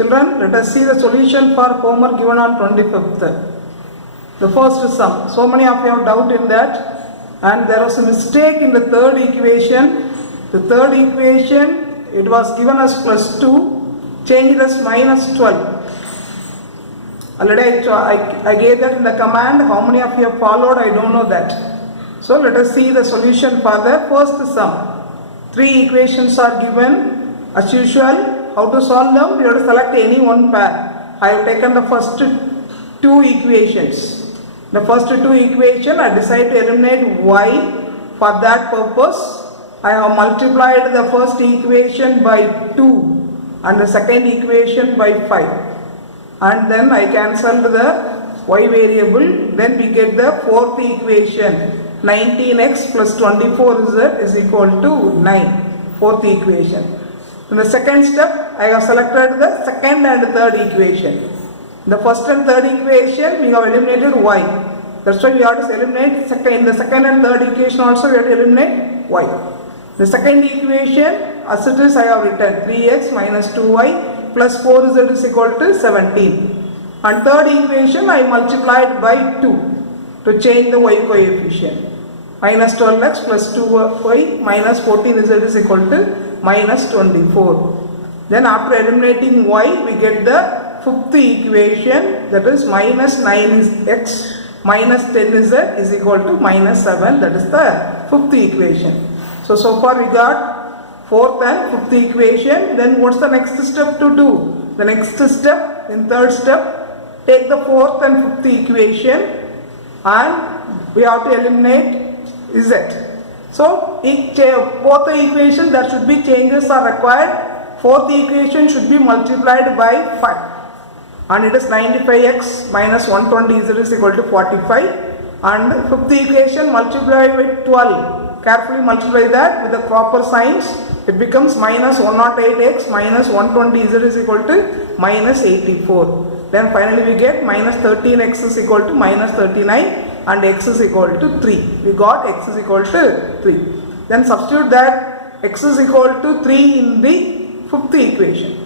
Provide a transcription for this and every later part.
Children, let us see the solution for homework given on 25th. The first sum. So many of you have doubt in that, and there was a mistake in the third equation. The third equation, it was given as plus 2, changed as minus 12. Already I gave that in the command. How many of you have followed? I don't know that. So let us see the solution for the first sum. 3 equations are given. As usual, how to solve them? We have to select any one pair. I have taken the first 2 equations. The first 2 equations, I decided to eliminate y. For that purpose, I have multiplied the first equation by 2 and the second equation by 5. And then I cancelled the y variable. Then we get the fourth equation. 19x plus 24z is equal to 9. Fourth equation. In the second step, I have selected the second and third equation. In the first and third equation, we have eliminated y. That's why we have to eliminate in the second and third equation also we have to eliminate y. The second equation, as it is, I have written 3x minus 2y plus 4z is equal to 17. And third equation, I multiplied by 2 to change the y coefficient. Minus 12x plus 2y minus 14z is equal to minus 24. Then after eliminating y, we get the fifth equation, that is minus 9x minus 10z is equal to minus 7. That is the fifth equation. So far we got fourth and fifth equation. Then what's the next step to do? The next step, in third step, take the fourth and fifth equation and we have to eliminate z. So both the equations, there should be changes are required. Fourth equation should be multiplied by 5. And it is 95x minus 120z is equal to 45. And fifth equation multiplied by 12. Carefully multiply that with the proper signs. It becomes minus 108x minus 120z is equal to minus 84. Then finally we get minus 13x is equal to minus 39. And x is equal to 3. We got x is equal to 3. Then substitute that x is equal to 3 in the fifth equation.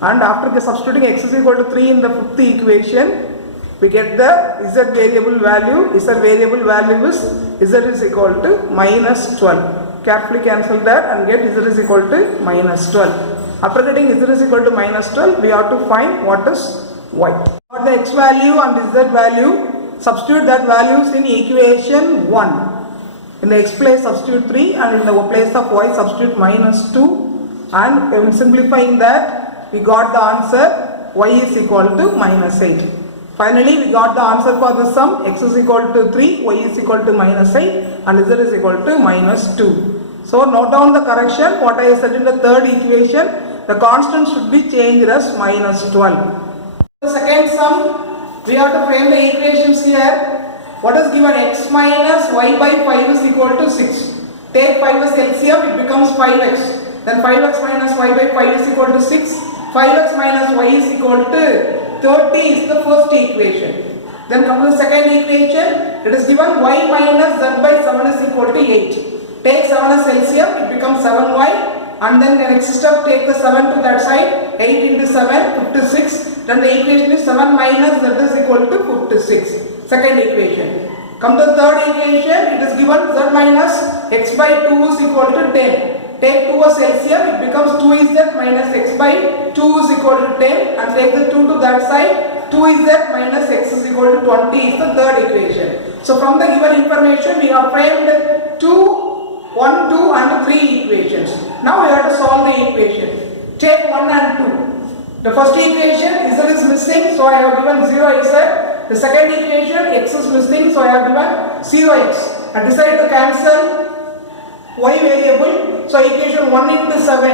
And after substituting x is equal to 3 in the fifth equation, we get the z variable value. Z variable value is z is equal to minus 12. Carefully cancel that and get z is equal to minus 12. After getting z is equal to minus 12, we have to find what is y. For the x value and z value, substitute that values in equation 1. In the x place substitute 3 and in the place of y substitute minus 2. And in simplifying that, we got the answer y is equal to minus 8. Finally, we got the answer for the sum x is equal to 3, y is equal to minus 8 and z is equal to minus 2. So note down the correction. What I said in the third equation, the constant should be changed as minus 12. The second sum, we have to frame the equations here. What is given? X minus y by 5 is equal to 6. Take 5 as LCM, it becomes 5x. Then 5x minus y by 5 is equal to 6. 5x minus y is equal to 30 is the first equation. Then come to the second equation. It is given y minus z by 7 is equal to 8. Take 7 as LCM, it becomes 7y. And then the next step, take the 7 to that side. 8 into 7, 56. Then the equation is 7 minus z is equal to 56. Second equation. Come to the third equation. It is given z minus x by 2 is equal to 10. Take 2 as LCM. It becomes 2z minus x by 2 is equal to 10. And take the 2 to that side. 2z minus x is equal to 20 is the third equation. So from the given information, we have framed 1, 2 and 3 equations. Now we have to solve the equation. Take 1 and 2. The first equation, z is missing, so I have given 0x. The second equation, x is missing, so I have given 0x. I decided to cancel y variable. So equation 1 into 7,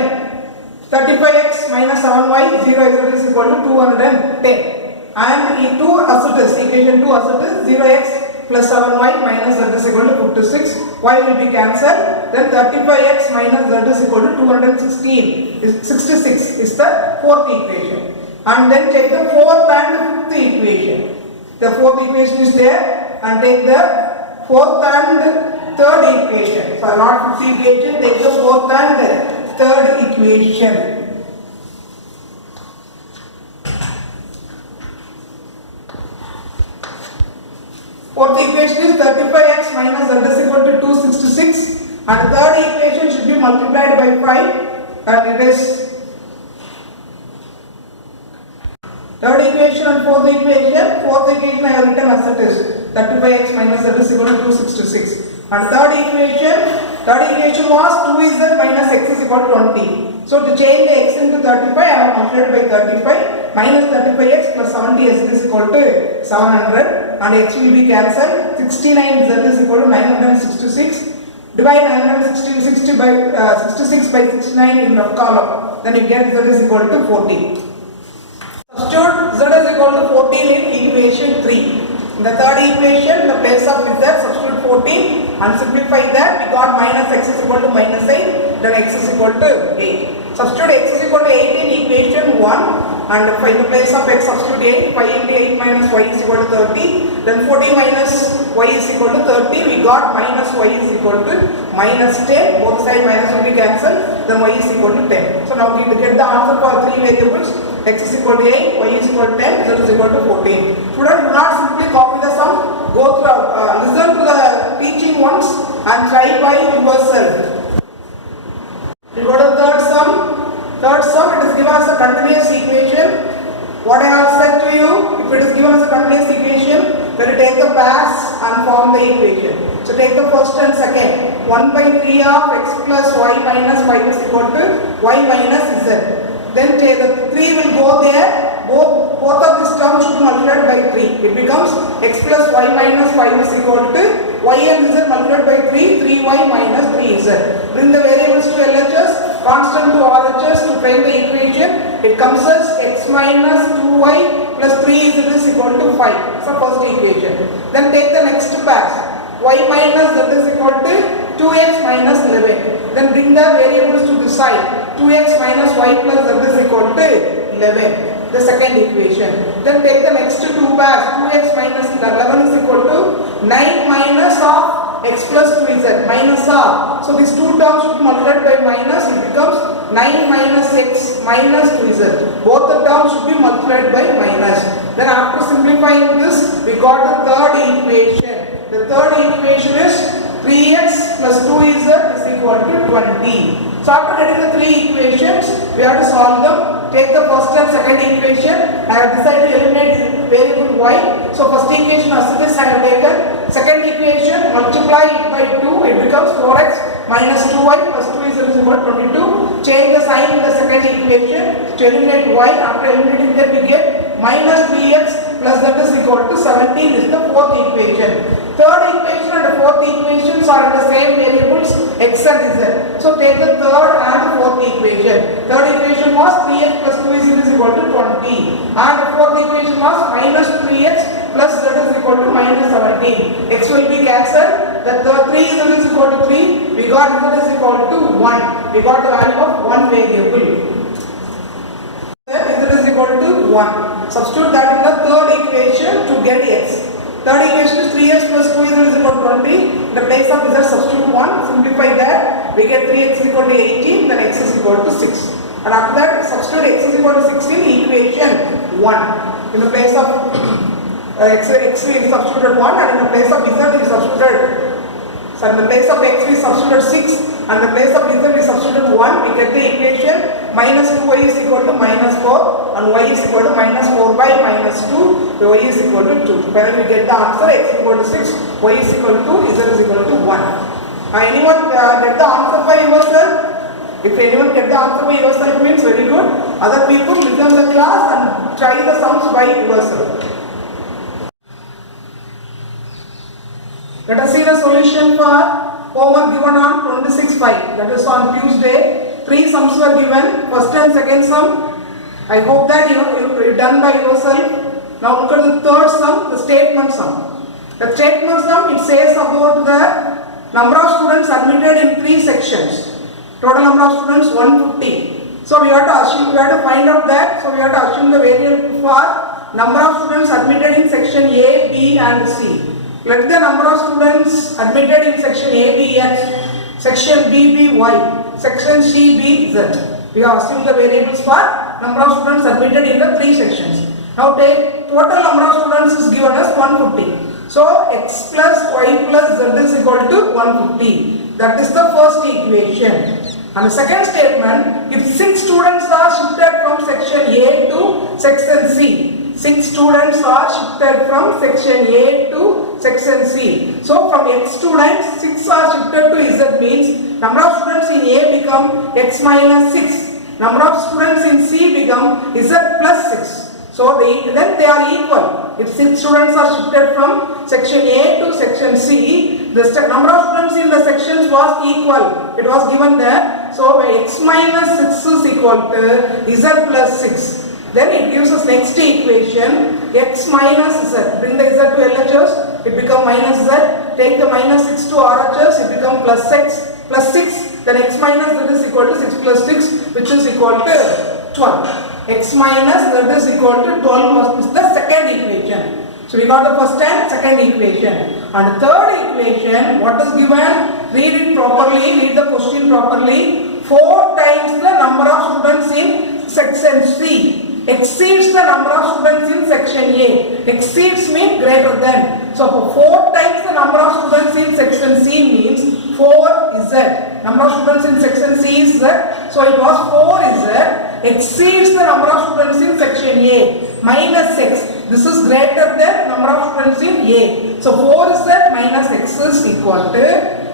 35x minus 7y, 0 is equal to 210. And in 2 as it is, equation 2 as it is, 0x plus 7y minus z is equal to 56. Y will be cancelled. Then 35x minus z is equal to 216. 66 is the fourth equation. And then take the fourth and fifth equation. The fourth equation is there. And take the fourth and third equation. So not fifth equation, take the fourth and third equation. And the third equation should be multiplied by 5 and it is third equation and fourth equation. Fourth equation I have written as it is 35x minus z is equal to 266. And third equation was 2z minus x is equal to 20. So to change the x into 35, I have multiplied by 35 minus 35x plus 70s is equal to 700 and x will be cancelled. 69 z is equal to 966. Divide 966 by 69 in the column. Then you get z is equal to 14. Substitute z is equal to 14 in equation 3. In the third equation, in the place of z, substitute 14 and simplify that. We got minus x is equal to minus 8, then x is equal to 8. Substitute x is equal to 8 in equation 1 and in the place of x substitute 8, 5 into 8 minus y is equal to 30. Then 14 minus y is equal to 30. We got minus y is equal to minus 10. Both sides minus will be cancelled. Then y is equal to 10. So now we get the answer for three variables. X is equal to 8, y is equal to 10, z is equal to 14. Student, do not simply copy the sum. Go through, listen to the teaching once and try by yourself. You go to the third sum. Third sum, it is given as a continuous equation. What I have said to you, if it is given as a continuous equation, then you take the pairs and form the equation. So take the first and second. 1 by 3 of x plus y minus 5 is equal to y minus z. Then the 3 will go there. Both of these terms should be multiplied by 3. It becomes x plus y minus 5 is equal to y and z multiplied by 3, 3y minus 3z. Bring the variables to LHS, constant to RHS to frame the equation. It comes as x minus 2y plus 3z is equal to 5. It's the first equation. Then take the next pair. Y minus z is equal to 2x minus 11. Then bring the variables to the side. 2x minus y plus z is equal to 11. The second equation. Then take the next two pairs. 2x minus 11 is equal to 9 minus of x plus 2z minus r. So these two terms should be multiplied by minus. It becomes 9 minus x minus 2z. Both the terms should be multiplied by minus. Then after simplifying this, we got the third equation. The third equation is 3x plus 2z is equal to 20. So after getting the three equations, we have to solve them. Take the first and second equation. I have decided to eliminate variable y. So first equation as it is I have taken. Second equation, multiply it by 2. It becomes 4x minus 2y plus 2 is equal to 22. Change the sign in the second equation to eliminate y. After eliminating that, we get minus 3x plus that is equal to 17 is the fourth equation. Third equation and the fourth equations are in the same variables x and z. So take the third and the fourth equation. Third equation was 3x plus 2z is equal to 20 and the fourth equation was minus 3x plus z is equal to minus 17. X will be cancelled. The 3 is equal to 3. We got z is equal to 1. We got the value of one variable. Z is equal to 1. Substitute that in the third equation to get x. Third equation is 3x plus 2z is equal to 20. In the place of z, substitute 1. Simplify that. We get 3x is equal to 18. Then x is equal to 6. And after that, substitute x is equal to 16 equation 1. In the place of x we substituted 1 and in the place of z we substituted. So in the place of x we substituted 6 and in the place of z we substituted 1. We get the equation minus 2y is equal to minus 4 and y is equal to minus 4 by minus 2. Y is equal to 2. Finally we get the answer x is equal to 6, y is equal to z is equal to 1. Anyone get the answer by yourself? If anyone get the answer by yourself means very good. Other people listen the class and try the sums by yourself. Let us see the solution for homework given on 26/5. That is on Tuesday. 3 sums were given. First and second sum. I hope that you done by yourself. Now look at the third sum, the statement sum. The statement sum, it says about the number of students admitted in 3 sections. Total number of students 150. So we have to assume, we have to find out that. So we have to assume the variable for number of students admitted in section A, B and C. Let the number of students admitted in section A be x, section B be y, section C be z. We have assumed the variables for number of students admitted in the 3 sections. Now take total number of students is given as 150. So x plus y plus z is equal to 150. That is the first equation. And the second statement, if 6 students are shifted from section A to section C. 6 students are shifted from section A to section C. So from X students, 6 are shifted to Z means number of students in A become X minus 6. Number of students in C become Z plus 6. So then they are equal. If 6 students are shifted from section A to section C, the number of students in the sections was equal. It was given there. So X minus 6 is equal to Z plus 6. Then it gives us next equation, X minus Z. Bring the Z to LHS, it becomes minus Z. Take the minus 6 to RHS, it becomes plus 6. Then X minus Z is equal to 6 plus 6, which is equal to 12. X minus Z is equal to 12 is the second equation. So we got the first and second equation. And the third equation, what is given? Read it properly, read the question properly. 4 times the number of students in section C exceeds the number of students in section A. Exceeds means greater than. So 4 times the number of students in section C means 4 is Z. Number of students in section C is Z. So it was 4 is Z. Exceeds the number of students in section A minus 6. This is greater than number of students in A. So 4 is Z minus X is equal to,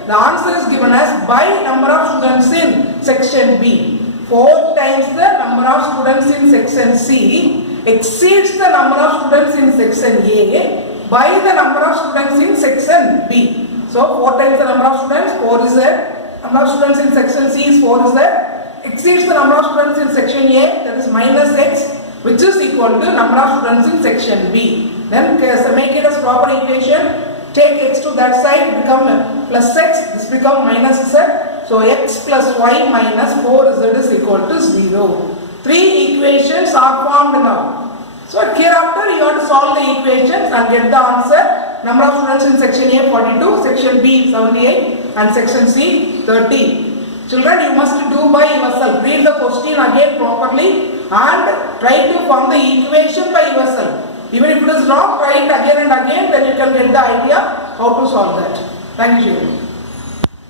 the answer is given as by number of students in section B. 4 times the number of students in section C exceeds the number of students in section A by the number of students in section B. So 4 times the number of students, 4 is Z. Number of students in section C is 4 is Z. Exceeds the number of students in section A, that is minus X, which is equal to number of students in section B. Then make it as proper equation. Take X to that side, become plus X, this become minus Z. So X plus Y minus 4Z is equal to 0. 3 equations are formed now. So hereafter you have to solve the equations and get the answer. Number of students in section A 42, section B 78 and section C 30. Children, you must do by yourself. Read the question again properly and try to form the equation by yourself. Even if it is wrong, try it again and again, then you can get the idea how to solve that. Thank you.